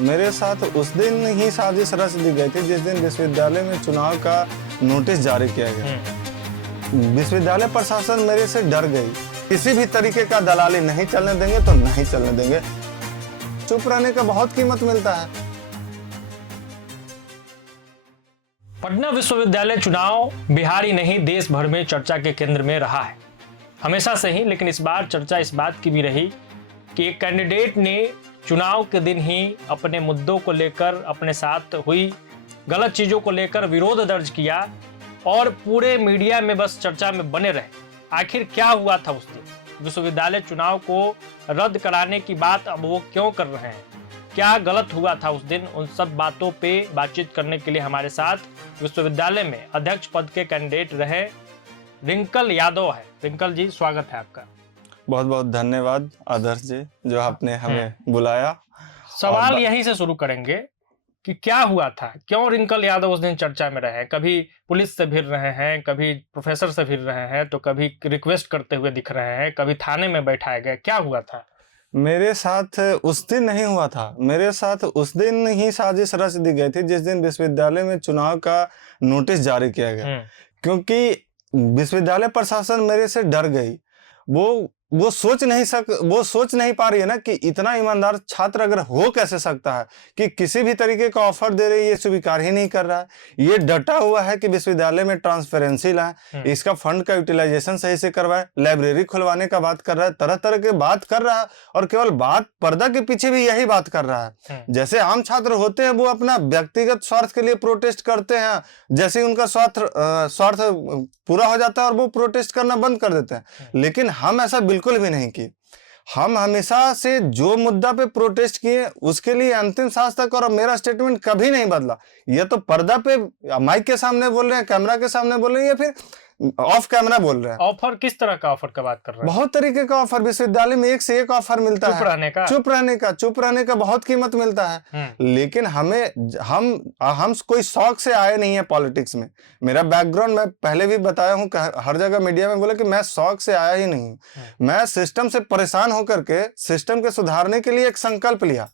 मेरे साथ उस दिन ही साजिश रच दी गई थी जिस दिन विश्वविद्यालय में चुनाव का नोटिस जारी किया गया। विश्वविद्यालय प्रशासन मेरे से डर गई। किसी भी तरीके का दलाली नहीं चलने देंगे तो नहीं चलने देंगे। चुप रहने का बहुत कीमत मिलता है। पटना विश्वविद्यालय चुनाव बिहार ही नहीं देश भर में चर्चा के केंद्र में रहा है हमेशा से ही, लेकिन इस बार चर्चा इस बात की भी रही कि एक कैंडिडेट ने चुनाव के दिन ही अपने मुद्दों को लेकर, अपने साथ हुई गलत चीज़ों को लेकर विरोध दर्ज किया और पूरे मीडिया में बस चर्चा में बने रहे। आखिर क्या हुआ था उस दिन? विश्वविद्यालय चुनाव को रद्द कराने की बात अब वो क्यों कर रहे हैं? क्या गलत हुआ था उस दिन? उन सब बातों पे बातचीत करने के लिए हमारे साथ विश्वविद्यालय में अध्यक्ष पद के कैंडिडेट रहे रिंकल यादव है। रिंकल जी, स्वागत है आपका। बहुत बहुत धन्यवाद आदर्श जी, जो आपने हमें बुलाया। सवाल यहीं से शुरू करेंगे कि क्या हुआ था, क्यों रिंकल यादव उस दिन चर्चा में रहे? कभी पुलिस से भिड़ रहे हैं, कभी प्रोफेसर से भिड़ रहे हैं, तो कभी रिक्वेस्ट करते हुए दिख रहे हैं, कभी थाने में बैठाए गए। क्या हुआ था? मेरे साथ उस दिन नहीं हुआ था। मेरे साथ उस दिन ही साजिश रच दी गई थी जिस दिन विश्वविद्यालय में चुनाव का नोटिस जारी किया गया। क्योंकि विश्वविद्यालय प्रशासन मेरे से डर गई। वो सोच नहीं पा रही है ना कि इतना ईमानदार छात्र अगर हो कैसे सकता है कि किसी भी तरीके का ऑफर दे रही है, ये स्वीकार ही नहीं कर रहा है। ये डटा हुआ है कि विश्वविद्यालय में ट्रांसपेरेंसी लाए, इसका फंड का यूटिलाइजेशन सही से करवाए, लाइब्रेरी खुलवाने का बात कर रहा है, तरह तरह के बात कर रहा है और केवल पर्दा के पीछे भी यही बात कर रहा है। जैसे आम छात्र होते हैं वो अपना व्यक्तिगत स्वार्थ के लिए प्रोटेस्ट करते हैं, जैसे ही उनका स्वार्थ पूरा हो जाता है और वो प्रोटेस्ट करना बंद कर देते हैं। लेकिन हम ऐसा बिल्कुल भी नहीं किए। हम हमेशा से जो मुद्दा पे प्रोटेस्ट किए उसके लिए अंतिम सांस तक, और मेरा स्टेटमेंट कभी नहीं बदला। ये तो पर्दा पे माइक के सामने बोल रहे हैं, कैमरा के सामने बोल रहे हैं, या फिर ऑफ कैमरा बोल रहे हैं। ऑफर किस तरह का ऑफर का बात कर रहे हैं? बहुत तरीके का ऑफर विश्वविद्यालय में एक से एक ऑफर मिलता है। चुप रहने का बहुत कीमत मिलता है। लेकिन हम कोई शौक से आए नहीं है पॉलिटिक्स में। मेरा बैकग्राउंड मैं पहले भी बताया हूँ, हर जगह मीडिया में बोला कि मैं शौक से आया ही नहीं हूँ। मैं सिस्टम से परेशान होकर के सिस्टम के सुधारने के लिए एक संकल्प लिया,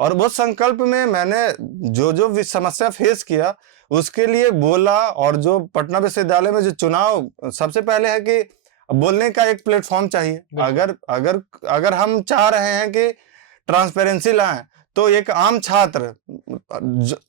और वो संकल्प में मैंने जो समस्या फेस किया उसके लिए बोला। और जो पटना विश्वविद्यालय में जो चुनाव, सबसे पहले है कि बोलने का एक प्लेटफॉर्म चाहिए। अगर हम चाह रहे हैं कि ट्रांसपेरेंसी लाएं, तो एक आम छात्र,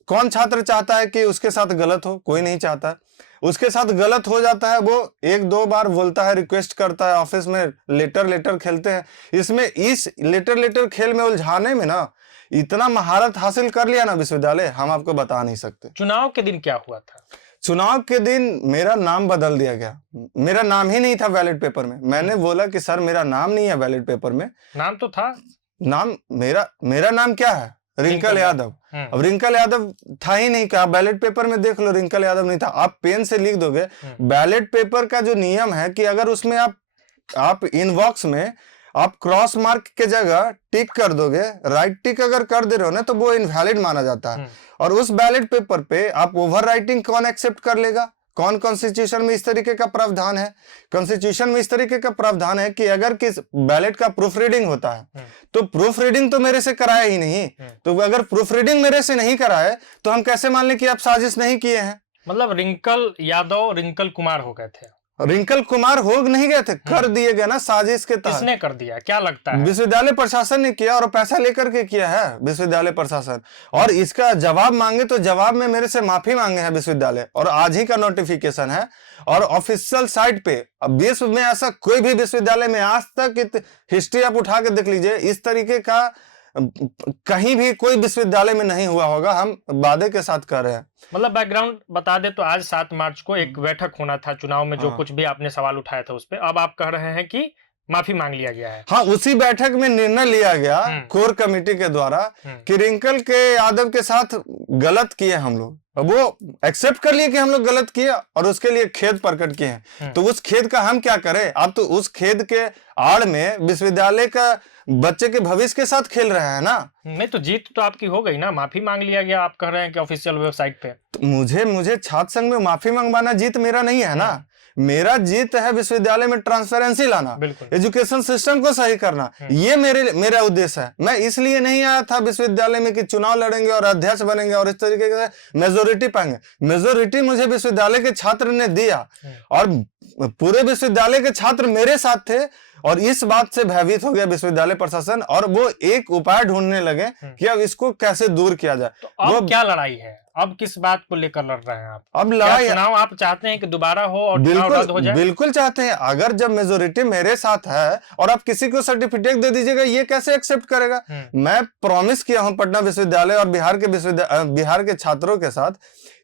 कौन छात्र चाहता है कि उसके साथ गलत हो? कोई नहीं चाहता। उसके साथ गलत हो जाता है, वो एक दो बार बोलता है, रिक्वेस्ट करता है, ऑफिस में लेटर खेलते हैं। इस लेटर खेल में उलझाने में ना इतना महारत हासिल कर लिया ना विश्वविद्यालय, हम आपको बता नहीं सकते। चुनाव के दिन क्या हुआ था? चुनाव के दिन मेरा नाम बदल दिया गया। मेरा नाम ही नहीं था बैलेट पेपर में। मैंने बोला कि सर मेरा नाम नहीं है बैलेट पेपर में। नाम तो था। नाम मेरा नाम क्या है? रिंकल यादव। अब रिंकल यादव था ही नहीं। क्या बैलेट पेपर में देख लो, रिंकल यादव नहीं था। आप पेन से लिख दोगे। बैलेट पेपर का जो नियम है कि अगर उसमें आप इनबॉक्स में आप क्रॉस मार्क के जगह टिक कर दोगे, राइट टिक अगर कर दे रहे हो ना, तो वो इनवैलिड माना जाता है। और उस बैलेट पेपर पे आप ओवर राइटिंग कौन एक्सेप्ट कर लेगा? कौन कॉन्स्टिट्यूशन में इस तरीके का प्रावधान है? कॉन्स्टिट्यूशन में इस तरीके का प्रावधान है कि अगर किस बैलेट का प्रूफ रीडिंग होता है, तो प्रूफ रीडिंग तो मेरे से कराया ही नहीं। तो अगर प्रूफ रीडिंग मेरे से नहीं कराए तो हम कैसे मान लें कि आप साजिश नहीं किए हैं? मतलब रिंकल यादव रिंकल कुमार हो गए थे। रिंकल कुमार हो नहीं गए थे, कर दिए गए ना साजिश के तहत। किसने कर दिया, क्या लगता है? विश्वविद्यालय प्रशासन ने किया, और पैसा लेकर के किया है विश्वविद्यालय प्रशासन। और इसका जवाब मांगे तो जवाब में मेरे से माफी मांगे हैं विश्वविद्यालय, और आज ही का नोटिफिकेशन है। और ऑफिशियल साइट पे, अब विश्व में ऐसा कोई भी विश्वविद्यालय में आज तक हिस्ट्री आप उठा के देख लीजिए, इस तरीके का कहीं भी कोई विश्वविद्यालय में नहीं हुआ होगा। हम वादे के साथ कर रहे हैं। मतलब बैकग्राउंड बता दे तो आज 7 मार्च को एक बैठक होना था चुनाव में, जो कुछ भी आपने सवाल उठाया था उस पे, अब आप कह रहे हैं कि माफी मांग लिया गया है। हाँ, उसी बैठक में निर्णय लिया गया कोर कमेटी के द्वारा कि रिंकल के यादव के साथ गलत किए हम लोग। अब वो एक्सेप्ट कर लिए कि हम लोग गलत किए और उसके लिए खेद प्रकट किए हैं। तो उस खेद का हम क्या करें? अब तो उस खेद के आड़ में विश्वविद्यालय का बच्चे के भविष्य के साथ खेल रहे हैं ना। नहीं तो जीत तो आपकी हो गई ना, माफी मांग लिया गया, आप कह रहे हैं कि ऑफिशियल वेबसाइट पे। तो मुझे छात्र संघ में माफी मंगवाना जीत मेरा नहीं है ना। मेरा जीत है विश्वविद्यालय में ट्रांसपेरेंसी लाना, एजुकेशन सिस्टम को सही करना, ये मेरा उद्देश्य है। मैं इसलिए नहीं आया था विश्वविद्यालय में कि चुनाव लड़ेंगे और अध्यक्ष बनेंगे और इस तरीके से मेजोरिटी पाएंगे। मेजोरिटी मुझे विश्वविद्यालय के छात्र ने दिया और पूरे विश्वविद्यालय के छात्र मेरे साथ थे और इस बात से भयभीत हो गया विश्वविद्यालय प्रशासन और वो एक उपाय ढूंढने लगे कि अब इसको कैसे दूर किया जाए। तो अब वो क्या लड़ाई है? अब किस बात को लेकर लड़ रहे हैं आप? अब लड़ाई, चुनाव आप चाहते हैं कि दोबारा हो और चुनाव रद्द हो जाए? बिल्कुल चाहते हैं। अगर जब मेजोरिटी मेरे साथ है और आप किसी को सर्टिफिकेट दे दीजिएगा, ये कैसे एक्सेप्ट करेगा? मैं प्रॉमिस किया हूं पटना विश्वविद्यालय और बिहार के छात्रों के साथ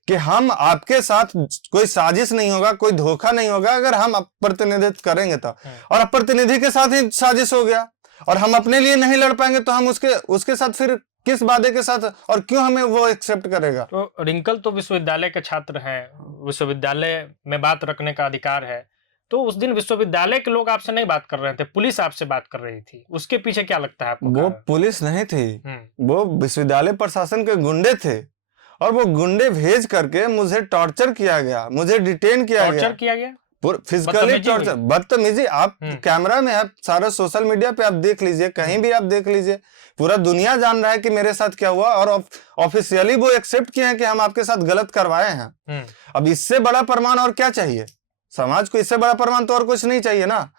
कि हम आपके साथ कोई साजिश नहीं होगा, कोई धोखा नहीं होगा अगर हम प्रतिनिधित्व करेंगे तो। और प्रतिनिधि के साथ ही साजिश हो गया और हम अपने लिए नहीं लड़ पाएंगे तो हम उसके साथ फिर किस वादे के साथ और क्यों हमें वो एक्सेप्ट करेगा? तो रिंकल तो विश्वविद्यालय के छात्र हैं, विश्वविद्यालय में बात रखने का अधिकार है। तो उस दिन विश्वविद्यालय के लोग आपसे नहीं बात कर रहे थे, पुलिस आपसे बात कर रही थी, उसके पीछे क्या लगता है आपको? वो पुलिस नहीं थी, वो विश्वविद्यालय प्रशासन के गुंडे थे और वो गुंडे भेज करके मुझे टॉर्चर किया गया, मुझे डिटेन किया गया, फिजिकली टॉर्चर, बदतमीजी। आप कैमरा में आप सारा सोशल मीडिया पे आप देख लीजिए, कहीं भी आप देख लीजिए, पूरा दुनिया जान रहा है कि मेरे साथ क्या हुआ और ऑफिशियली वो एक्सेप्ट किए हैं कि हम आपके साथ गलत करवाए हैं। अब इससे बड़ा प्रमाण और क्या चाहिए? समाज को इससे बड़ा प्रमाण तो और कुछ नहीं चाहिए ना।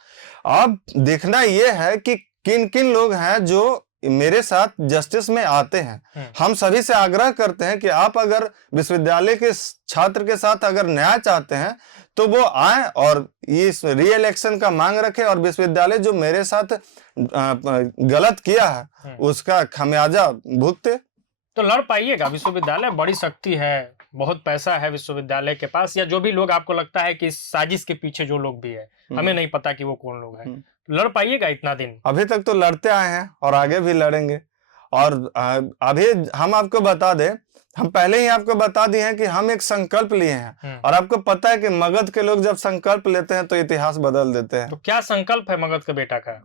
अब देखना ये है कि किन किन लोग हैं जो मेरे साथ जस्टिस में आते हैं। हम सभी से आग्रह करते हैं कि आप अगर विश्वविद्यालय के छात्र के साथ अगर न्याय चाहते हैं तो वो आए और इस री इलेक्शन का मांग रखें और विश्वविद्यालय जो मेरे साथ गलत किया है उसका खमियाजा भुगते। तो लड़ पाइएगा, विश्वविद्यालय बड़ी शक्ति है, बहुत पैसा है विश्वविद्यालय के पास, या जो भी लोग आपको लगता है कि इस साजिश के पीछे जो लोग भी है, हमें नहीं पता कि वो कौन लोग हैं, लड़ पाइएगा इतना दिन? अभी तक तो लड़ते आए हैं और आगे भी लड़ेंगे। और अभी हम आपको बता दें, हम पहले ही आपको बता दिए हैं कि हम एक संकल्प लिए हैं और आपको पता है कि मगध के लोग जब संकल्प लेते हैं तो इतिहास बदल देते हैं। तो क्या संकल्प है मगध के बेटा का?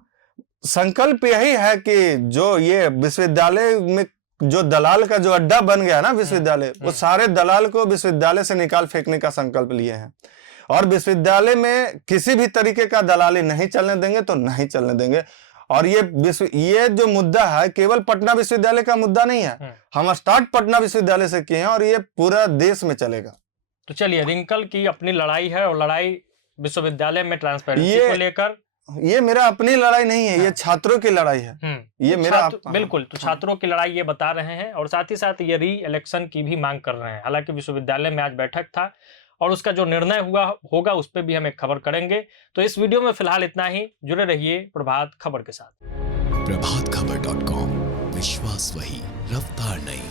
संकल्प यही है कि जो ये विश्वविद्यालय में जो दलाल का जो अड्डा बन गया ना विश्वविद्यालय, वो सारे दलाल को विश्वविद्यालय से निकाल फेंकने का संकल्प लिए हैं और विश्वविद्यालय में किसी भी तरीके का दलाली नहीं चलने देंगे तो नहीं चलने देंगे। और ये जो मुद्दा है केवल पटना विश्वविद्यालय का मुद्दा नहीं है, हम स्टार्ट पटना विश्वविद्यालय से किए हैं और ये पूरा देश में चलेगा। तो चलिए, रिंकल की अपनी लड़ाई है और लड़ाई विश्वविद्यालय में ट्रांसपेरेंसी को लेकर। ये मेरा अपनी लड़ाई नहीं है, ये छात्रों की लड़ाई है। ये मेरा बिल्कुल, तो छात्रों की लड़ाई ये बता रहे हैं और साथ ही साथ ये री इलेक्शन की भी मांग कर रहे हैं। हालांकि विश्वविद्यालय में आज बैठक था और उसका जो निर्णय होगा उस पर भी हम एक खबर करेंगे। तो इस वीडियो में फिलहाल इतना ही। जुड़े रहिए प्रभात खबर के साथ। प्रभातखबर.com, विश्वास वही, रफ्तार नहीं।